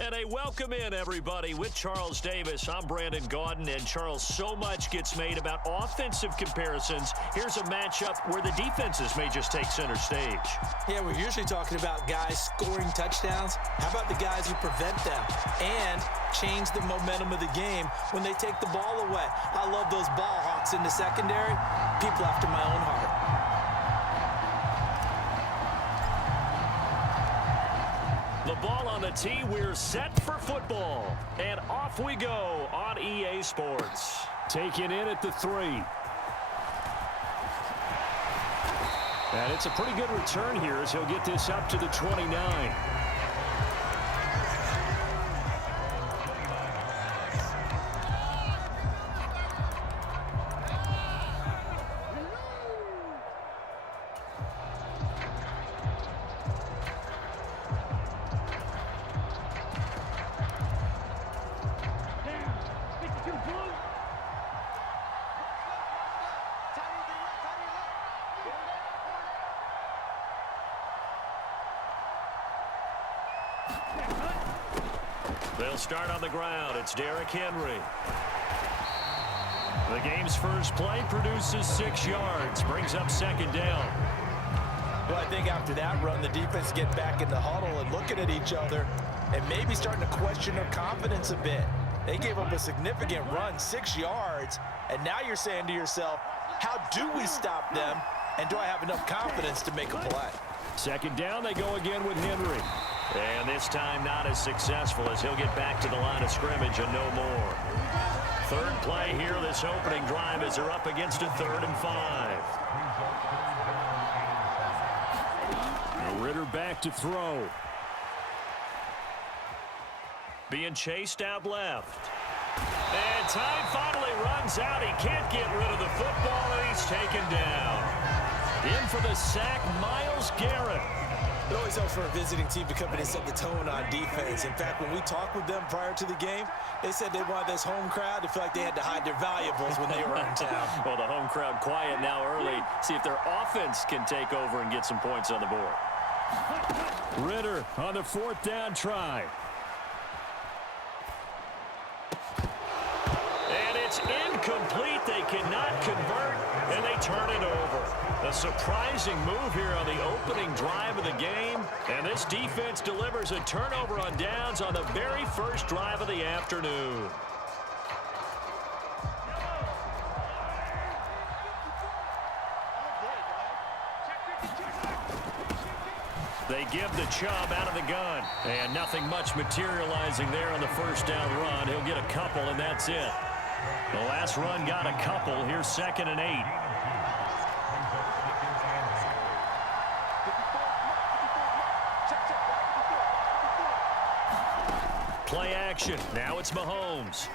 And a welcome in, everybody, with Charles Davis. I'm Brandon Gaudin, and Charles, so much gets made about offensive comparisons. Here's a matchup where the defenses may just take center stage. Yeah, we're usually talking about guys scoring touchdowns. How about the guys who prevent them and change the momentum of the game when they take the ball away? I love those ball hawks in the secondary. People after my own heart. The ball on the tee, we're set for football. And off we go on EA Sports. Taken in at the 3. And it's a pretty good return here as he'll get this up to the 29. They'll start on the ground. It's Derrick Henry. The game's first play produces 6 yards. Brings up second down. Well, I think after that run, the defense get back in the huddle and looking at each other and maybe starting to question their confidence a bit. They gave up a significant run, 6 yards, and now you're saying to yourself, how do we stop them, and do I have enough confidence to make a play? Second down, they go again with Henry. And this time not as successful as he'll get back to the line of scrimmage and no more. Third play here, this opening drive, as they're up against a 3rd and 5. Now Ritter back to throw. Being chased out left. And time finally runs out. He can't get rid of the football, and he's taken down. In for the sack, Myles Garrett. It always helps for a visiting team to come in and set the tone on defense. In fact, when we talked with them prior to the game, they said they wanted this home crowd to feel like they had to hide their valuables when they were in town. Well, the home crowd quiet now early. See if their offense can take over and get some points on the board. Ritter on the 4th down try. And it's incomplete. They cannot convert, and they turn it over. A surprising move here on the opening drive of the game. And this defense delivers a turnover on downs on the very first drive of the afternoon. They give the Chubb out of the gun. And nothing much materializing there on the first down run. He'll get a couple, and that's it. The last run got a couple. Here's 2nd and 8. Play action. Now it's Mahomes.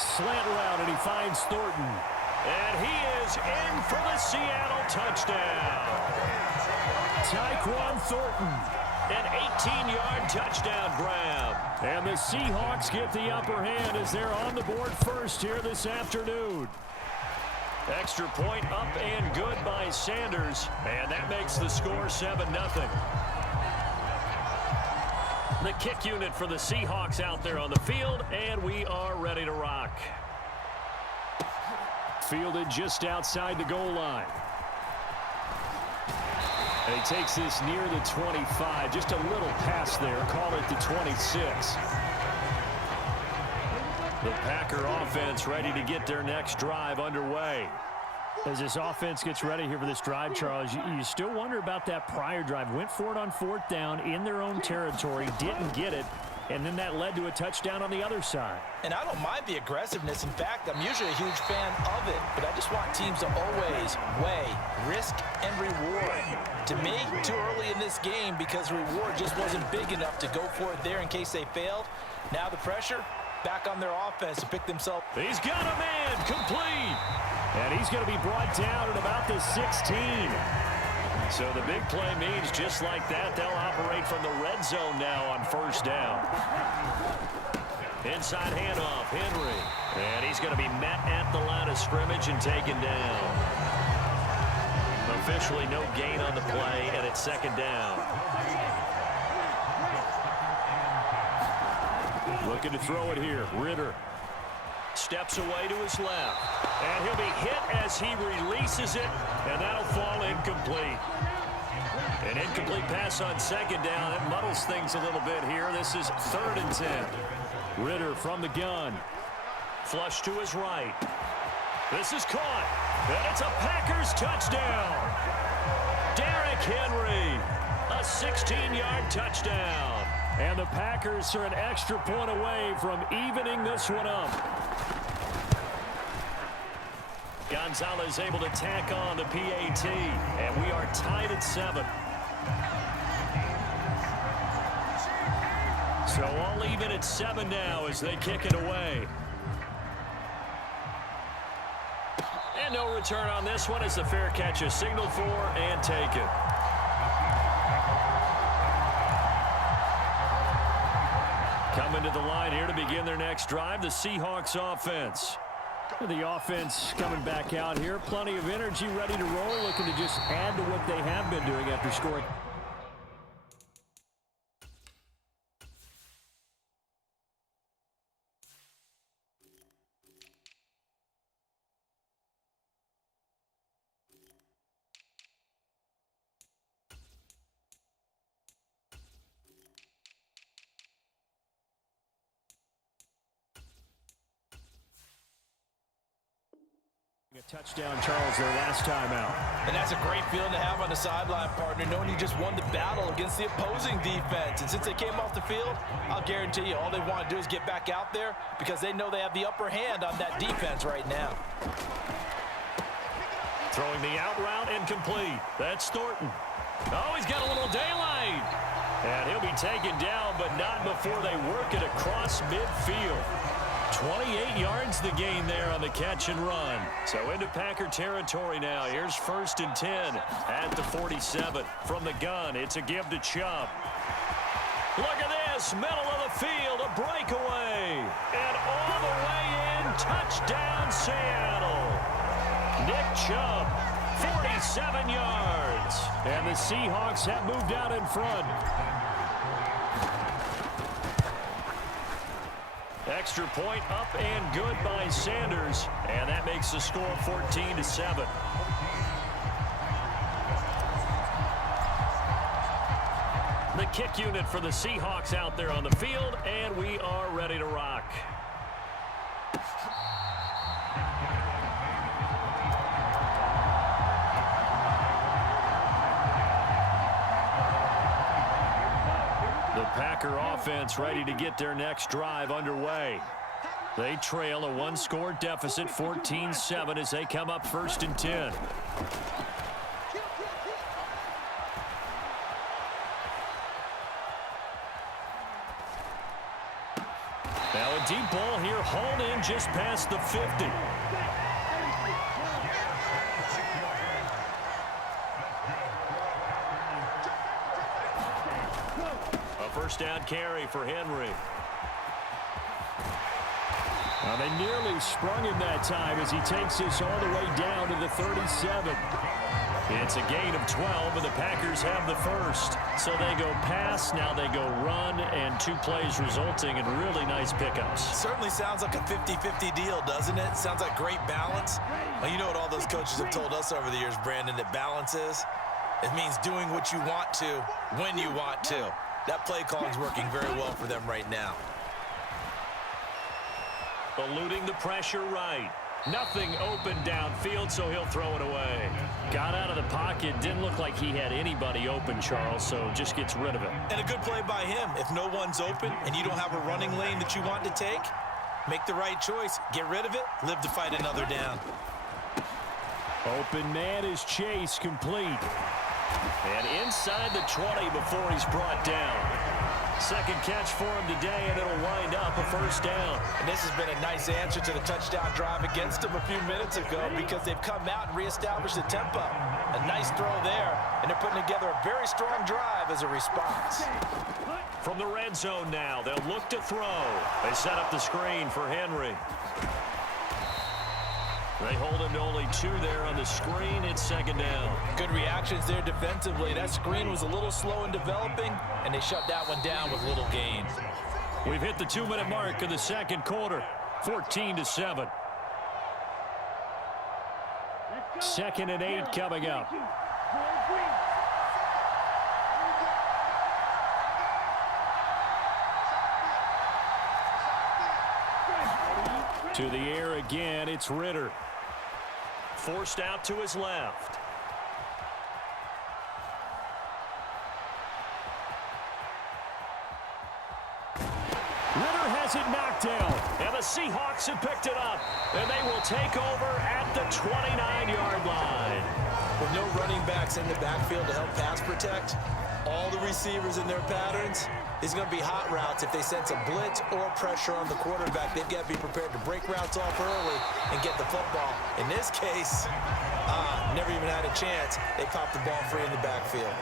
Slant route, and he finds Thornton. And he is in for the Seattle touchdown. Tyquan Thornton. An 18-yard touchdown grab. And the Seahawks get the upper hand as they're on the board first here this afternoon. Extra point up and good by Sanders. And that makes the score 7-0. The kick unit for the Seahawks out there on the field, and we are ready to rock. Fielded just outside the goal line. And he takes this near the 25, just a little pass there, call it the 26. The Packer offense ready to get their next drive underway. As this offense gets ready here for this drive, Charles, you still wonder about that prior drive. Went for it on 4th down in their own territory, didn't get it, and then that led to a touchdown on the other side. And I don't mind the aggressiveness. In fact, I'm usually a huge fan of it, but I just want teams to always weigh risk and reward. To me, too early in this game because reward just wasn't big enough to go for it there in case they failed. Now the pressure back on their offense to pick themselves. He's got a man, complete. And he's going to be brought down at about the 16. So the big play means just like that, they'll operate from the red zone now on 1st down. Inside handoff, Henry. And he's going to be met at the line of scrimmage and taken down. Officially no gain on the play, and it's 2nd down. Looking to throw it here. Ritter steps away to his left. And he'll be hit as he releases it, and that'll fall incomplete. An incomplete pass on second down. That muddles things a little bit here. This is 3rd and 10. Ritter from the gun. Flush to his right. This is caught. And it's a Packers touchdown. Derrick Henry. A 16-yard touchdown. And the Packers are an extra point away from evening this one up. Gonzalez able to tack on the PAT. And we are tied at 7. So all even at 7 now as they kick it away. And no return on this one as the fair catch is signaled for and taken. Coming to the line here to begin their next drive, the Seahawks offense. The offense coming back out here. Plenty of energy, ready to roll, looking to just add to what they have been doing after scoring. A touchdown, Charles, their last time out. And that's a great feeling to have on the sideline, partner, knowing you just won the battle against the opposing defense. And since they came off the field, I'll guarantee you all they want to do is get back out there because they know they have the upper hand on that defense right now. Throwing the out route incomplete. That's Thornton. Oh, he's got a little daylight. And he'll be taken down, but not before they work it across midfield. 28 yards the gain there on the catch and run. So into Packer territory now. Here's 1st and 10 at the 47. From the gun, it's a give to Chubb. Look at this, middle of the field, a breakaway. And all the way in, touchdown Seattle. Nick Chubb, 47 yards. And the Seahawks have moved out in front. Extra point up and good by Sanders. And that makes the score 14-7. The kick unit for the Seahawks out there on the field, and we are ready to rock. Packer offense ready to get their next drive underway. They trail a 1-score deficit, 14-7, as they come up 1st and 10. Now a deep ball here, hauled in just past the 50. First down carry for Henry. Now they nearly sprung him that time as he takes this all the way down to the 37. It's a gain of 12, and the Packers have the first. So they go pass, now they go run, and 2 plays resulting in really nice pickups. Certainly sounds like a 50-50 deal, doesn't it? Sounds like great balance. Well, you know what all those coaches have told us over the years, Brandon, that balance is? It means doing what you want to when you want to. That play calling is working very well for them right now. Eluding the pressure right. Nothing open downfield, so he'll throw it away. Got out of the pocket. Didn't look like he had anybody open, Charles, so just gets rid of it. And a good play by him. If no one's open and you don't have a running lane that you want to take, make the right choice. Get rid of it. Live to fight another down. Open man is Chase, complete. And inside the 20 before he's brought down. Second catch for him today, and it'll wind up a first down. And this has been a nice answer to the touchdown drive against them a few minutes ago because they've come out and reestablished the tempo. A nice throw there, and they're putting together a very strong drive as a response. From the red zone now, they'll look to throw. They set up the screen for Henry. They hold him to only 2 there on the screen. It's second down. Good reactions there defensively. That screen was a little slow in developing, and they shut that one down with little gain. We've hit the 2-minute mark in the second quarter. 14-7. 2nd and 8 coming up. To the air again, it's Ritter. Forced out to his left. Ritter has it knocked down, and the Seahawks have picked it up, and they will take over at the 29-yard line. With no running backs in the backfield to help pass protect, all the receivers in their patterns, it's going to be hot routes if they sense a blitz or pressure on the quarterback. They've got to be prepared to break routes off early and get the football. In this case, never even had a chance. They popped the ball free in the backfield.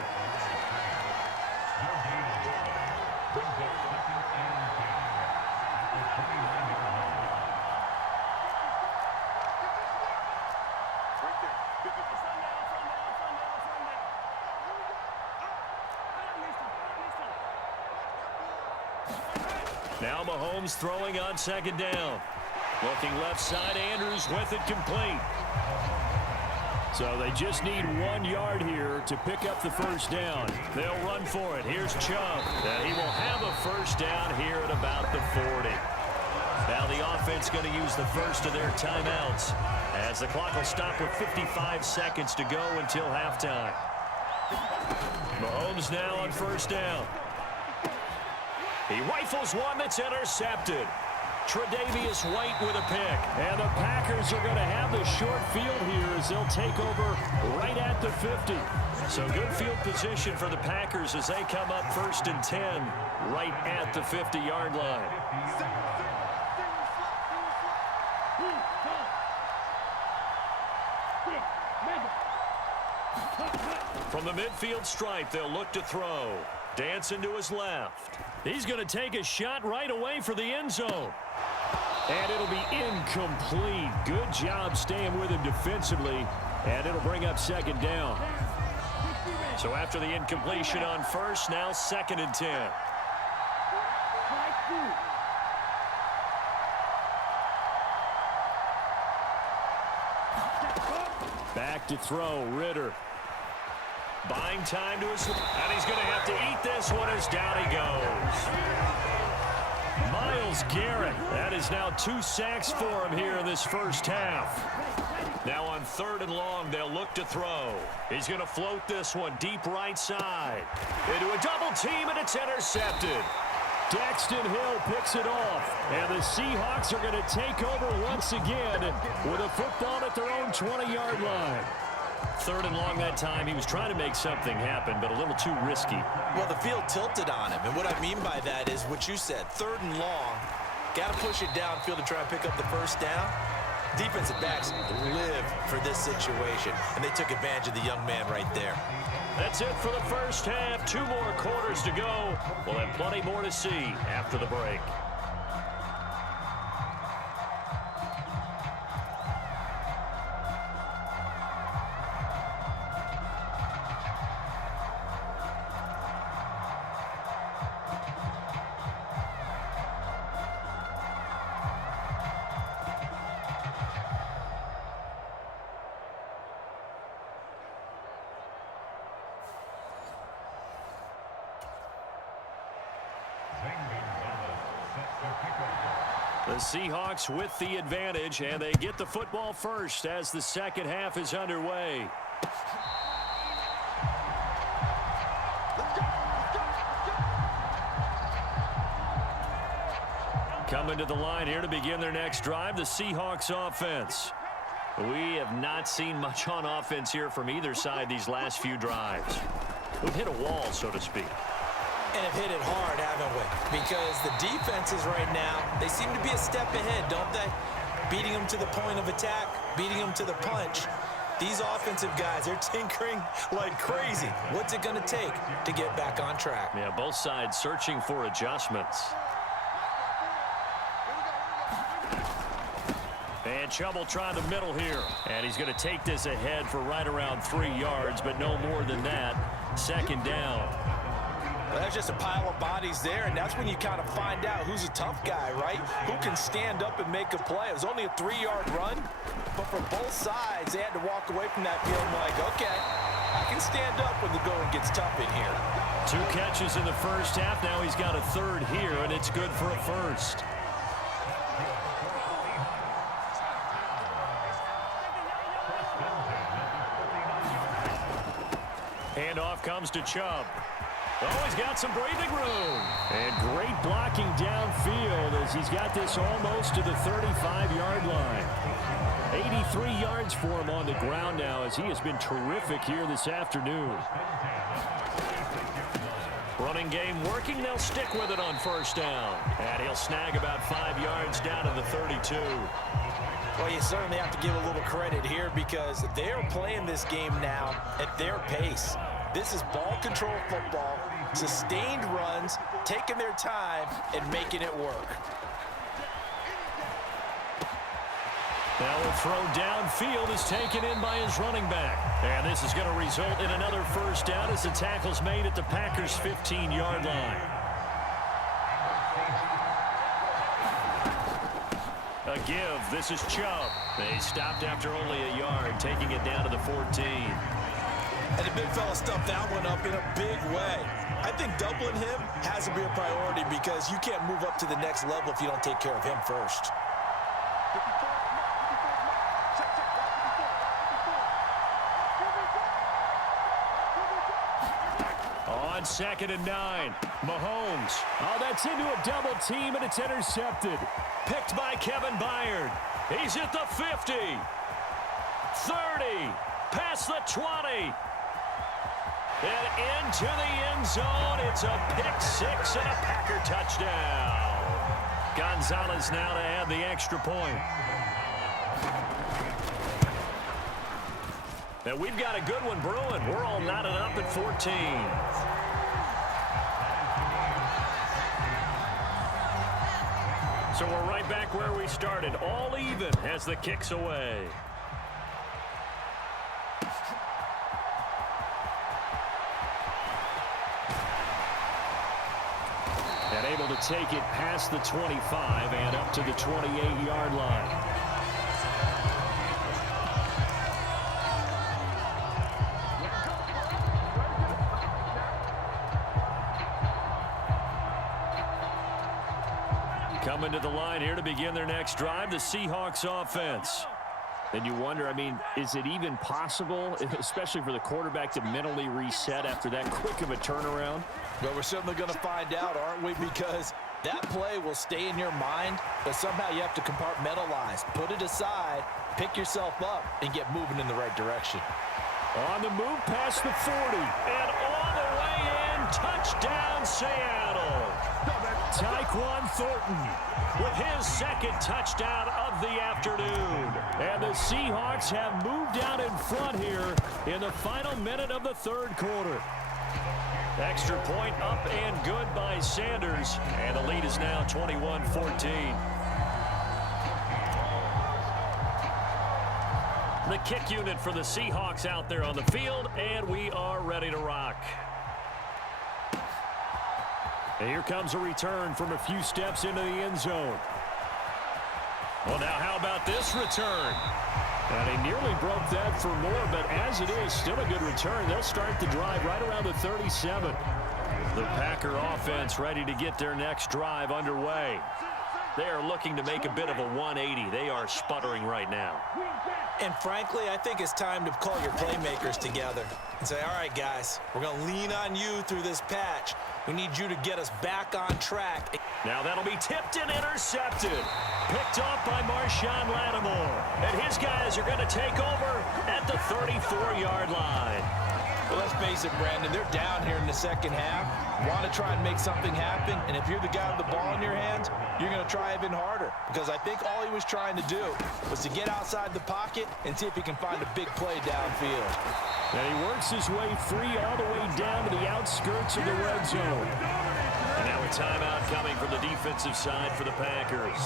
Now Mahomes throwing on second down. Looking left side, Andrews with it complete. So they just need 1 yard here to pick up the first down. They'll run for it. Here's Chubb. And he will have a first down here at about the 40. Now the offense going to use the first of their timeouts as the clock will stop with 55 seconds to go until halftime. Mahomes now on first down. He rifles one that's intercepted. Tre'Davious White with a pick. And the Packers are going to have the short field here as they'll take over right at the 50. So good field position for the Packers as they come up 1st and 10 right at the 50-yard line. From the midfield stripe, they'll look to throw. Dancing to his left. He's going to take a shot right away for the end zone. And it'll be incomplete. Good job staying with him defensively. And it'll bring up second down. So after the incompletion on first, now 2nd and 10. Back to throw, Ritter. Buying time to his, and he's going to have to eat this one as down he goes. Myles Garrett, that is now 2 sacks for him here in this first half. Now on 3rd and long, they'll look to throw. He's going to float this one deep right side. Into a double team, and it's intercepted. Daxton Hill picks it off, and the Seahawks are going to take over once again with a football at their own 20-yard line. 3rd and long that time. He was trying to make something happen, but a little too risky. Well, the field tilted on him, and what I mean by that is what you said. 3rd and long, got to push it downfield to try and pick up the first down. Defensive backs live for this situation, and they took advantage of the young man right there. That's it for the first half. 2 more quarters to go. We'll have plenty more to see after the break. The Seahawks with the advantage, and they get the football first as the second half is underway. Coming to the line here to begin their next drive, the Seahawks offense. We have not seen much on offense here from either side these last few drives. We've hit a wall, so to speak. And have hit it hard, haven't we? Because the defenses right now, they seem to be a step ahead, don't they? Beating them to the point of attack, beating them to the punch. These offensive guys, they're tinkering like crazy. What's it going to take to get back on track? Yeah, both sides searching for adjustments. And trouble trying the middle here. And he's going to take this ahead for right around 3 yards, but no more than that. Second down. Well, there's just a pile of bodies there, and that's when you kind of find out who's a tough guy, right? Who can stand up and make a play. It was only a 3-yard run, but for both sides, they had to walk away from that feeling like, okay, I can stand up when the going gets tough in here. 2 catches in the first half. Now he's got a third here, and it's good for a first. Handoff comes to Chubb. Oh, he's got some breathing room. And great blocking downfield as he's got this almost to the 35-yard line. 83 yards for him on the ground now as he has been terrific here this afternoon. Running game working. They'll stick with it on first down. And he'll snag about 5 yards down to the 32. Well, you certainly have to give a little credit here because they're playing this game now at their pace. This is ball control football, sustained runs, taking their time, and making it work. Now a throw downfield is taken in by his running back. And this is going to result in another first down as the tackle's made at the Packers' 15-yard line. A give. This is Chubb. They stopped after only a yard, taking it down to the 14. And the big fella stuffed that one up in a big way. I think doubling him has to be a priority because you can't move up to the next level if you don't take care of him first. On 2nd and 9, Mahomes. Oh, that's into a double team, and it's intercepted. Picked by Kevin Byard. He's at the 50. 30. Past the 20. And into the end zone. It's a pick six and a Packer touchdown. Gonzalez now to add the extra point. Now we've got a good one brewing. We're all knotted up at 14. So we're right back where we started. All even as the kick's away. And able to take it past the 25 and up to the 28-yard line. Coming to the line here to begin their next drive, the Seahawks offense. And you wonder, I mean, is it even possible, especially for the quarterback, to mentally reset after that quick of a turnaround? Well, we're certainly going to find out, aren't we? Because that play will stay in your mind, but somehow you have to compartmentalize. Put it aside, pick yourself up, and get moving in the right direction. On the move past the 40, and all the way in, touchdown Seattle. Tyquan Thornton with his second touchdown of the afternoon. And the Seahawks have moved out in front here in the final minute of the third quarter. Extra point up and good by Sanders. And the lead is now 21-14. The kick unit for the Seahawks out there on the field, and we are ready to rock. And here comes a return from a few steps into the end zone. Well, now how about this return? And he nearly broke that for more, but as it is, still a good return. They'll start the drive right around the 37. The Packer offense ready to get their next drive underway. They are looking to make a bit of a 180. They are sputtering right now. And frankly, I think it's time to call your playmakers together and say, all right, guys, we're going to lean on you through this patch. We need you to get us back on track. Now that'll be tipped and intercepted. Picked off by Marshawn Lattimore. And his guys are going to take over at the 34-yard line. Well, let's face it, Brandon, they're down here in the second half. Want to try and make something happen, and if you're the guy with the ball in your hands, you're going to try even harder. Because I think all he was trying to do was to get outside the pocket and see if he can find a big play downfield. And he works his way free all the way down to the outskirts of the red zone. And now a timeout coming from the defensive side for the Packers.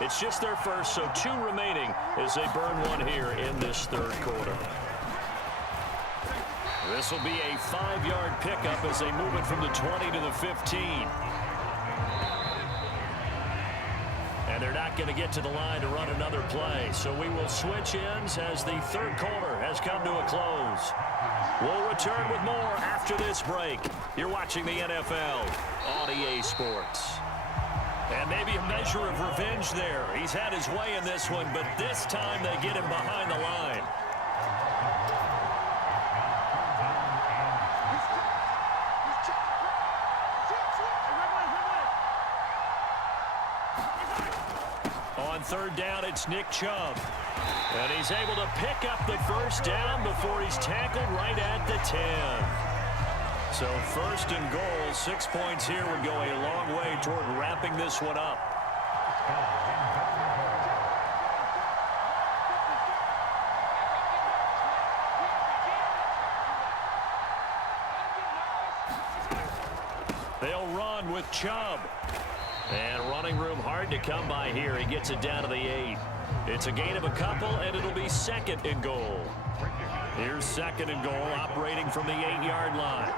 It's just their first, so 2 remaining as they burn one here in this third quarter. This will be a 5-yard pickup as they move it from the 20 to the 15. And they're not going to get to the line to run another play. So we will switch ends as the third quarter has come to a close. We'll return with more after this break. You're watching the NFL on EA Sports. And maybe a measure of revenge there. He's had his way in this one, but this time they get him behind the line. On third down, it's Nick Chubb. And he's able to pick up the first down before he's tackled right at the 10. So first and goal, 6 points here would go a long way toward wrapping this one up. They'll run with Chubb. And running room hard to come by here. He gets it down to the 8. It's a gain of a couple, and it'll be second and goal. Here's second and goal, operating from the 8-yard line.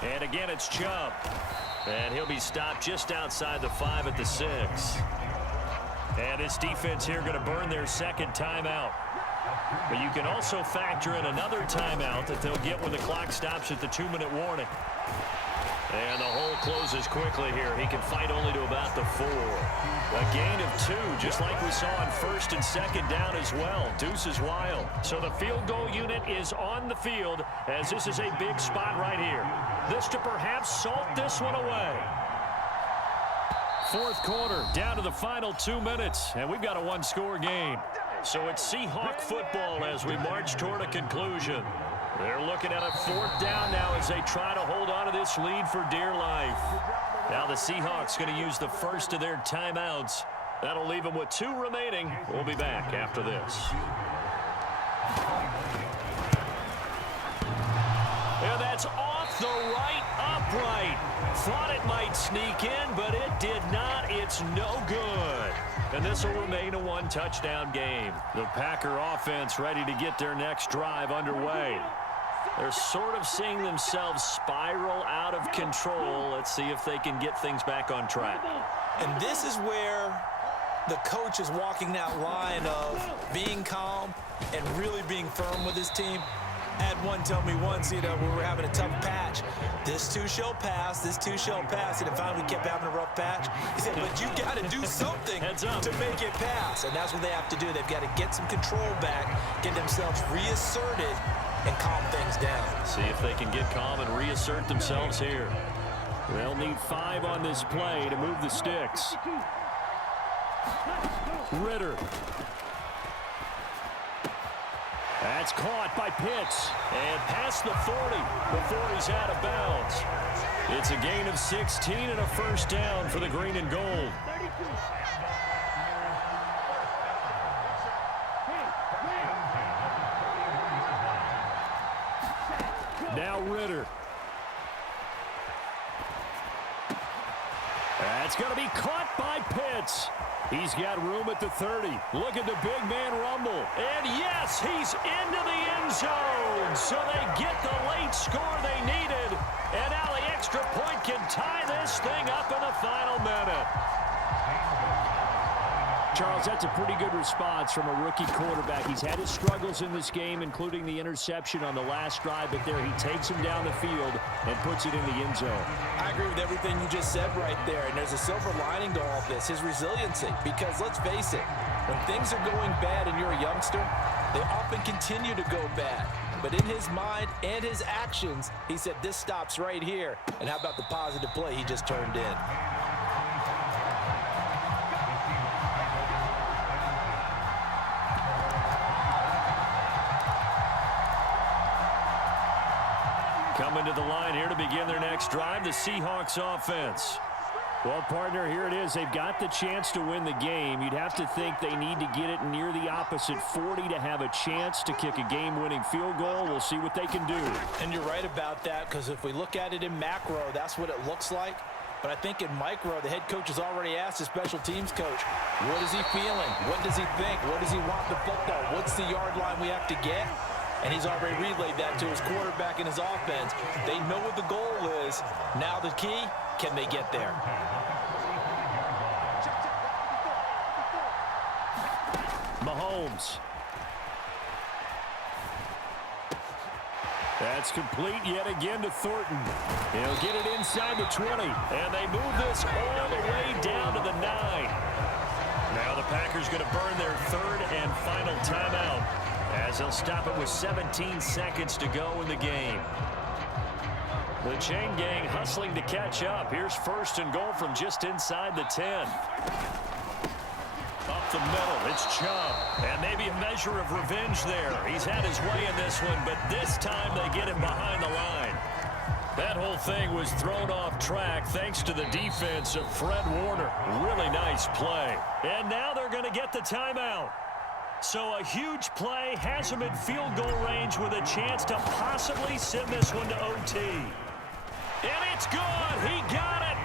And again, it's Chubb. And he'll be stopped just outside the 5 at the 6. And this defense here going to burn their second timeout. But you can also factor in another timeout that they'll get when the clock stops at the 2-minute warning. And the hole closes quickly here. He can fight only to about the 4. A gain of 2, just like we saw on first and second down as well. Deuce is wild. So the field goal unit is on the field as this is a big spot right here. This to perhaps salt this one away. Fourth quarter, down to the final 2 minutes, and we've got a 1-score game. So it's Seahawk football as we march toward a conclusion. They're looking at a 4th down now as they try to hold on to this lead for dear life. Now the Seahawks going to use the first of their timeouts. That'll leave them with 2 remaining. We'll be back after this. And that's off the right upright. Thought it might sneak in, but it did not. It's no good. And this will remain a 1-touchdown game. The Packer offense ready to get their next drive underway. They're sort of seeing themselves spiral out of control. Let's see if they can get things back on track. And this is where the coach is walking that line of being calm and really being firm with his team. I had one tell me once, we were having a tough patch. This too shall pass, this too shall pass. And finally we kept having a rough patch. He said, but you got to do something to make it pass. And that's what they have to do. They've got to get some control back, get themselves reasserted, and calm things down. See if they can get calm and reassert themselves here. They'll need 5 on this play to move the sticks. Ritter. That's caught by Pitts. And past the 40 before he's out of bounds. It's a gain of 16 and a first down for the green and gold. Now Ritter. That's going to be caught by Pitts. He's got room at the 30. Look at the big man rumble. And yes, he's into the end zone. So they get the late score they needed. And now the extra point can tie this thing up in the final minute. Charles, that's a pretty good response from a rookie quarterback. He's had his struggles in this game, including the interception on the last drive, but there he takes him down the field and puts it in the end zone. I agree with everything you just said right there, and there's a silver lining to all of this, his resiliency, because let's face it, when things are going bad and you're a youngster, they often continue to go bad. But in his mind and his actions, he said, this stops right here. And how about the positive play he just turned in? Coming to the line here to begin their next drive, the Seahawks offense. Well, partner, here it is. They've got the chance to win the game. You'd have to think they need to get it near the opposite 40 to have a chance to kick a game-winning field goal. We'll see what they can do. And you're right about that, because if we look at it in macro, that's what it looks like. But I think in micro, the head coach has already asked the special teams coach, what is he feeling? What does he think? What does he want the football? What's the yard line we have to get? And he's already relayed that to his quarterback and his offense. They know what the goal is. Now the key, can they get there? Mahomes. That's complete yet again to Thornton. He'll get it inside the 20. And they move this all the way down to the 9. Now the Packers going to burn their third and final timeout, as they'll stop it with 17 seconds to go in the game. The chain gang hustling to catch up. Here's first and goal from just inside the 10. Up the middle, it's Chubb. And maybe a measure of revenge there. He's had his way in this one, but this time they get him behind the line. That whole thing was thrown off track thanks to the defense of Fred Warner. Really nice play. And now they're going to get the timeout. So a huge play has him in field goal range with a chance to possibly send this one to OT. And it's good. He got it.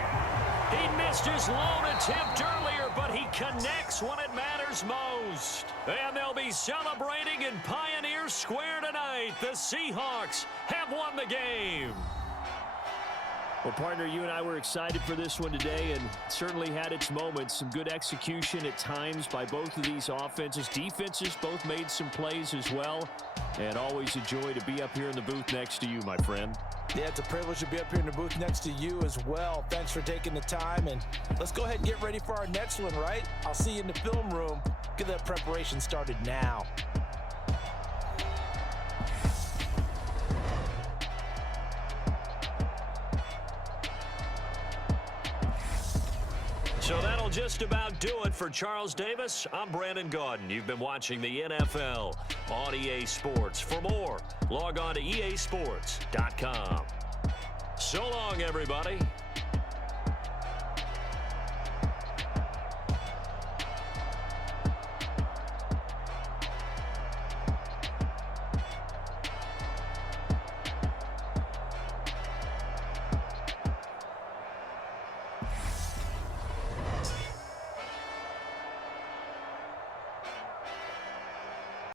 He missed his lone attempt earlier, but he connects when it matters most. And they'll be celebrating in Pioneer Square tonight. The Seahawks have won the game. Well, partner, you and I were excited for this one today, and certainly had its moments. Some good execution at times by both of these offenses. Defenses both made some plays as well. And always a joy to be up here in the booth next to you, my friend. Yeah, it's a privilege to be up here in the booth next to you as well. Thanks for taking the time, and let's go ahead and get ready for our next one, right? I'll see you in the film room. Get that preparation started now. So that'll just about do it for Charles Davis. I'm Brandon Gaudin. You've been watching the NFL on EA Sports. For more, log on to easports.com. So long, everybody.